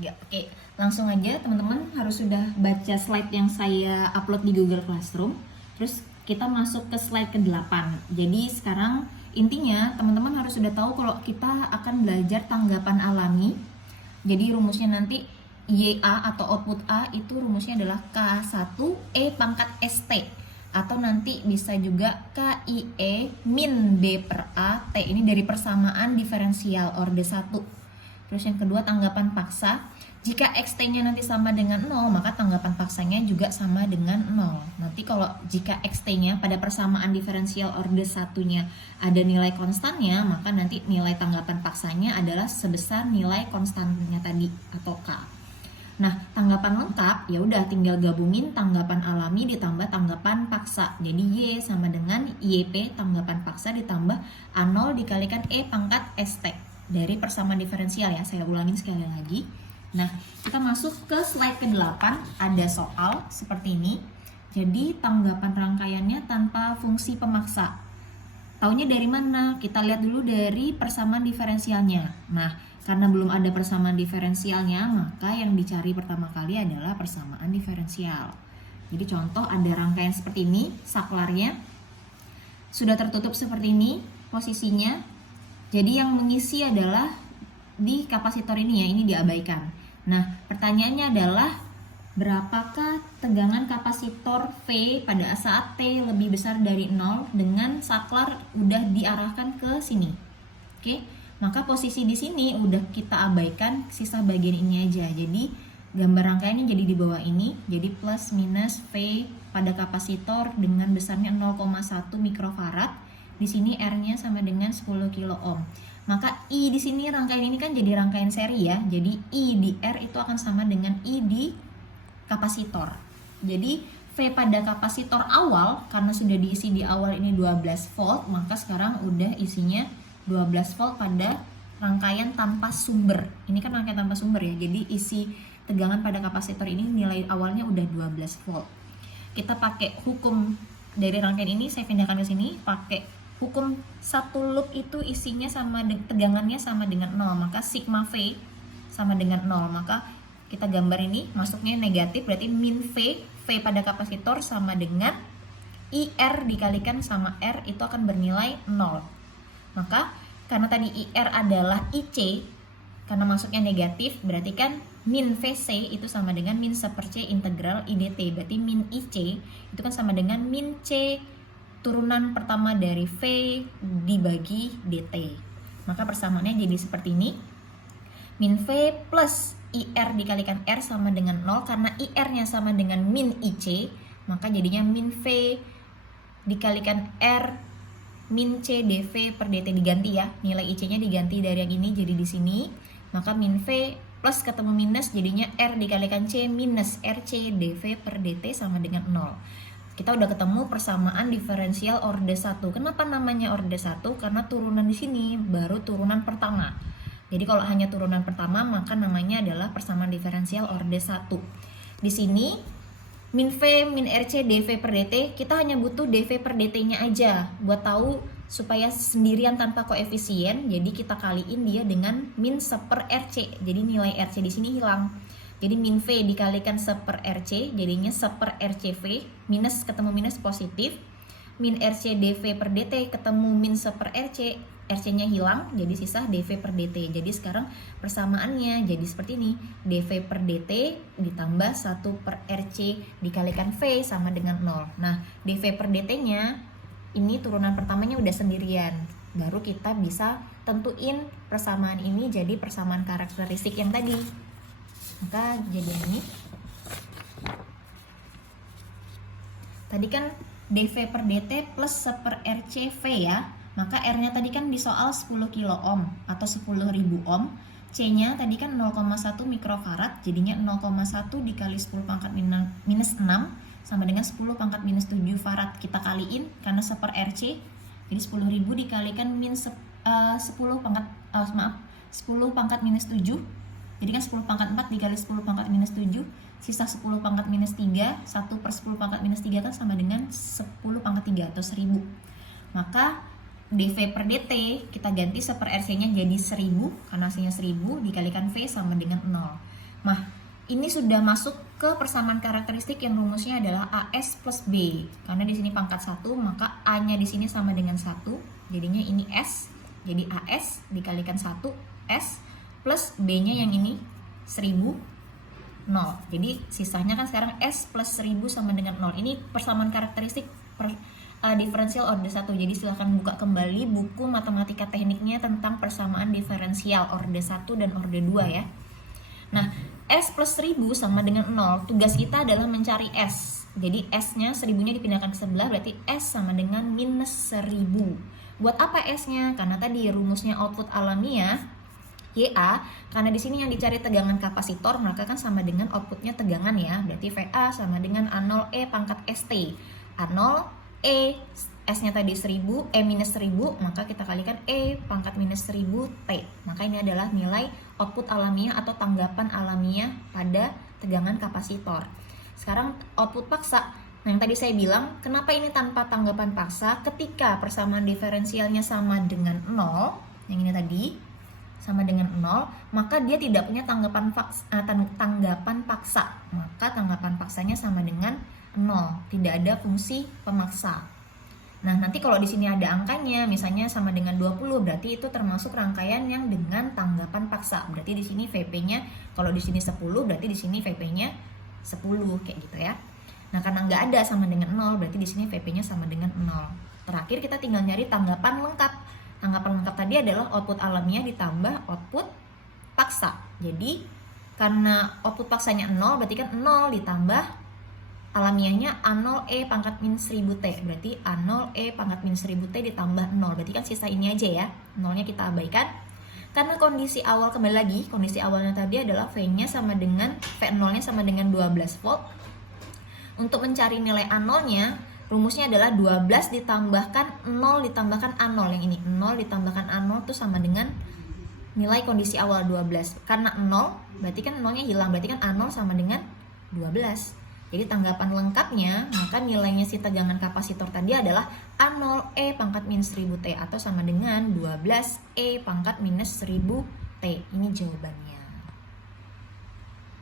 Ya, oke, langsung aja teman-teman harus sudah baca slide yang saya upload di Google Classroom. Terus kita masuk ke slide ke-8. Jadi sekarang intinya teman-teman harus sudah tahu kalau kita akan belajar tanggapan alami. Jadi rumusnya nanti YA atau output A itu rumusnya adalah K1 E pangkat ST, atau nanti bisa juga KIE min B per A T. Ini dari persamaan diferensial orde 1. Terus yang kedua tanggapan paksa. Jika XT-nya nanti sama dengan 0, maka tanggapan paksanya juga sama dengan 0. Nanti kalau jika XT-nya pada persamaan diferensial orde 1-nya ada nilai konstannya, maka nanti nilai tanggapan paksanya adalah sebesar nilai konstannya tadi atau K. Nah, tanggapan lengkap ya udah tinggal gabungin tanggapan alami ditambah tanggapan paksa. Jadi Y sama dengan YP tanggapan paksa ditambah A0 dikalikan E pangkat ST. Dari persamaan diferensial ya, saya ulangin sekali lagi. Nah, kita masuk ke slide ke-8, ada soal seperti ini. Jadi, tanggapan rangkaiannya tanpa fungsi pemaksa. Taunya dari mana? Kita lihat dulu dari persamaan diferensialnya. Nah, karena belum ada persamaan diferensialnya, maka yang dicari pertama kali adalah persamaan diferensial. Jadi, contoh ada rangkaian seperti ini, saklarnya sudah tertutup seperti ini posisinya. Jadi yang mengisi adalah di kapasitor ini ya, ini diabaikan. Nah, pertanyaannya adalah berapakah tegangan kapasitor V pada saat T lebih besar dari 0 dengan saklar udah diarahkan ke sini. Oke, maka posisi di sini udah kita abaikan, sisa bagian ini aja. Jadi gambar rangkaiannya jadi di bawah ini, jadi plus minus V pada kapasitor dengan besarnya 0,1 mikrofarad. Di sini R-nya sama dengan 10 kilo ohm. Maka I di sini rangkaian ini kan jadi rangkaian seri ya. Jadi I di R itu akan sama dengan I di kapasitor. Jadi V pada kapasitor awal karena sudah diisi di awal ini 12 volt, maka sekarang udah isinya 12 volt pada rangkaian tanpa sumber. Ini kan rangkaian tanpa sumber ya. Jadi isi tegangan pada kapasitor ini nilai awalnya udah 12 volt. Kita pakai hukum dari rangkaian ini, saya pindahkan ke sini, pakai hukum satu loop itu isinya sama, tegangannya sama dengan 0, maka sigma V sama dengan 0. Maka kita gambar ini masuknya negatif, berarti min V, V pada kapasitor sama dengan IR dikalikan sama R itu akan bernilai 0. Maka karena tadi IR adalah IC, karena masuknya negatif, berarti kan min VC itu sama dengan min 1/C integral IDT, berarti min IC itu kan sama dengan min C turunan pertama dari V dibagi DT. Maka persamaannya jadi seperti ini. Min V plus IR dikalikan R sama dengan 0. Karena IR-nya sama dengan min IC, maka jadinya min V dikalikan R min C dV per DT diganti ya. Nilai IC-nya diganti dari yang ini jadi di sini. Maka min V plus ketemu minus jadinya R dikalikan C minus RC dV per DT sama dengan 0. Kita udah ketemu persamaan diferensial orde 1. Kenapa namanya orde 1? Karena turunan di sini baru turunan pertama. Jadi kalau hanya turunan pertama maka namanya adalah persamaan diferensial orde 1. Di sini min V, min RC, dV per DT, kita hanya butuh dV per DT-nya aja buat tahu supaya sendirian tanpa koefisien. Jadi kita kaliin dia dengan min 1/RC. Jadi nilai RC di sini hilang. Jadi min V dikalikan 1/RC, jadinya 1/RCV, minus ketemu minus positif. Min RC dV per DT ketemu min 1/RC, RC-nya hilang, jadi sisa dV per DT. Jadi sekarang persamaannya jadi seperti ini. dV per DT ditambah 1/RC dikalikan V sama dengan 0. Nah, dV per DT-nya, ini turunan pertamanya udah sendirian. Baru kita bisa tentuin persamaan ini jadi persamaan karakteristik yang tadi. Maka jadi ini tadi kan dV per DT plus 1/RC V ya. Maka R-nya tadi kan di soal 10 kilo ohm atau 10.000 ohm. C-nya tadi kan 0,1 mikrofarad, jadinya 0,1 dikali 10 pangkat minus 6 sama dengan 10 pangkat minus 7 farad. Kita kaliin karena 1/RC, jadi 10.000 dikalikan min 10 pangkat minus 7. Jadi kan 10 pangkat 4 dikali 10 pangkat minus 7, sisa 10 pangkat minus 3, 1/10 pangkat minus 3 kan sama dengan 10 pangkat 3 atau 1000. Maka dV per dt kita ganti 1/RC nya jadi 1000 karena hasilnya 1000 dikalikan V sama dengan 0. Nah, ini sudah masuk ke persamaan karakteristik yang rumusnya adalah AS plus B. Karena di sini pangkat 1, maka A-nya di sini sama dengan 1. Jadinya ini S. Jadi AS dikalikan 1 S plus B-nya yang ini 1000 0. Jadi sisanya kan sekarang S plus 1000 sama dengan 0. Ini persamaan karakteristik diferensial order 1. Jadi silahkan buka kembali buku matematika tekniknya tentang persamaan diferensial order 1 dan order 2 ya. Nah, S plus 1000 sama dengan 0. Tugas kita adalah mencari S. Jadi S-nya 1000-nya dipindahkan ke sebelah, berarti S sama dengan minus 1000. Buat apa S-nya? Karena tadi rumusnya output alamiah YA, karena di sini yang dicari tegangan kapasitor, maka kan sama dengan outputnya tegangan ya. Berarti VA sama dengan A0E pangkat ST. A0E S-nya tadi 1000, E minus 1000, maka kita kalikan E pangkat minus 1000 T. Maka ini adalah nilai output alamiah atau tanggapan alamiah pada tegangan kapasitor. Sekarang output paksa. Nah, yang tadi saya bilang, kenapa ini tanpa tanggapan paksa? Ketika persamaan diferensialnya sama dengan 0, yang ini tadi, sama dengan 0, maka dia tidak punya tanggapan paksa. Maka tanggapan paksanya sama dengan 0, tidak ada fungsi pemaksa. Nah, nanti kalau di sini ada angkanya, misalnya sama dengan 20, berarti itu termasuk rangkaian yang dengan tanggapan paksa. Berarti di sini VP-nya, kalau di sini 10, berarti di sini VP-nya 10, kayak gitu ya. Nah, karena nggak ada sama dengan 0, berarti di sini VP-nya sama dengan 0. Terakhir kita tinggal nyari tanggapan lengkap. Tanggapan lengkap tadi adalah output alamiah ditambah output paksa. Jadi, karena output paksanya 0, berarti kan 0 ditambah alamiahnya A0E pangkat min 1000T. Berarti A0E pangkat min 1000T ditambah 0. Berarti kan sisa ini aja ya. 0-nya kita abaikan. Karena kondisi awal, kembali lagi, kondisi awalnya tadi adalah V-nya sama dengan, V0-nya sama dengan 12 volt. Untuk mencari nilai A0-nya, rumusnya adalah 12 ditambahkan 0 ditambahkan A0. Yang ini, 0 ditambahkan A0 itu sama dengan nilai kondisi awal 12. Karena 0, berarti kan 0-nya hilang. Berarti kan A0 sama dengan 12. Jadi tanggapan lengkapnya, maka nilainya si tegangan kapasitor tadi adalah A0E pangkat minus 1000T atau sama dengan 12E pangkat minus 1000T. Ini jawabannya.